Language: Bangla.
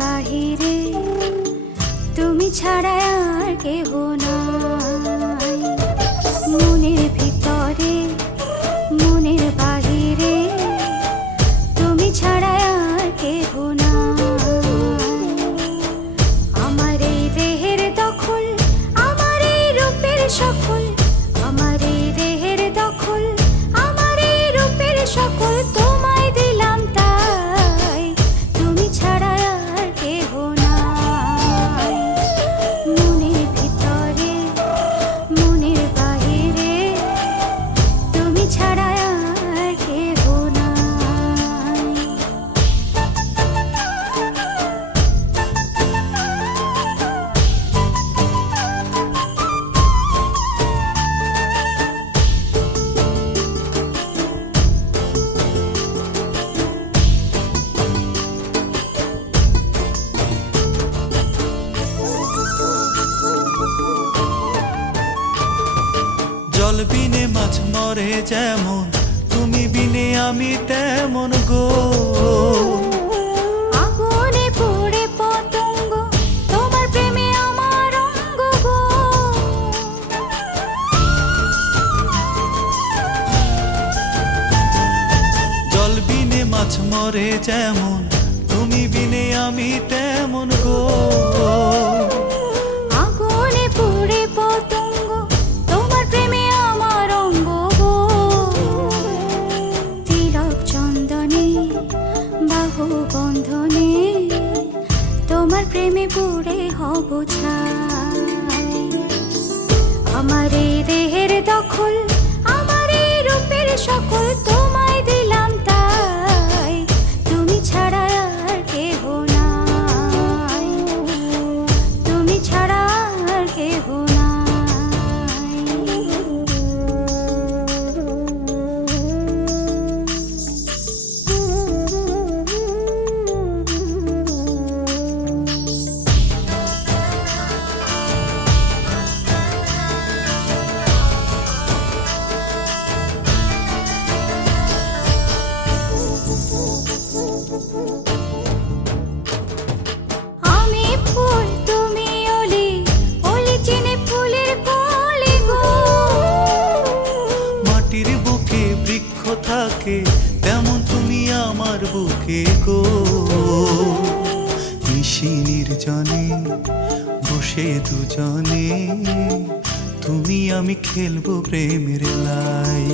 বাহিরে তুমি ছাড়া আর কেহ নাই। মনের ভিতরে মনের বাহিরে তুমি ছাড়া আর কেহ নাই। আমার এই দেহের দখল, আমার এই রূপের সকল, আমার এই দেহের দখল, আমার এই রূপের সকল তোমায় দিলাম তাই, তুমি ছাড়া আর কেহ নাই। মনের ভিতরে মনের বাহিরে তুমি ছাড়া আর কেহ নাই। জল বিনে মাছ মরে যেমন, তুমি বিনে আমি তেমন গো। আগুনে পুড়ে পতঙ্গ, তোমার প্রেমে আমার অঙ্গ গো। জল বিনে মাছ মরে যেমন, তুমি বিনে আমি তেমন গো। আগুনে পুড়ে পতঙ্গ, তোমার প্রেমে আমার অঙ্গ গো। তিলক চন্দনে বাহু বন্ধনে তোমার প্রেমে পুড়ে হব ছাই। আমার এই দেহের দখল, আমার এই রূপের সকল তোমায় দিলাম তাই, তুমি ছাড়া আর কেহ নাই, তুমি ছাড়া আর কেহ নাই। আমি ফুল তুমি অলি, অলি চিনে ফুলের কলি গো। মাটির বুকে বৃক্ষ থাকে, তেমন তুমি আমার বুকে গো। নিশি নির্জনে বসে দুজনে, তুমি আমি খেলবো প্রেমের লাই।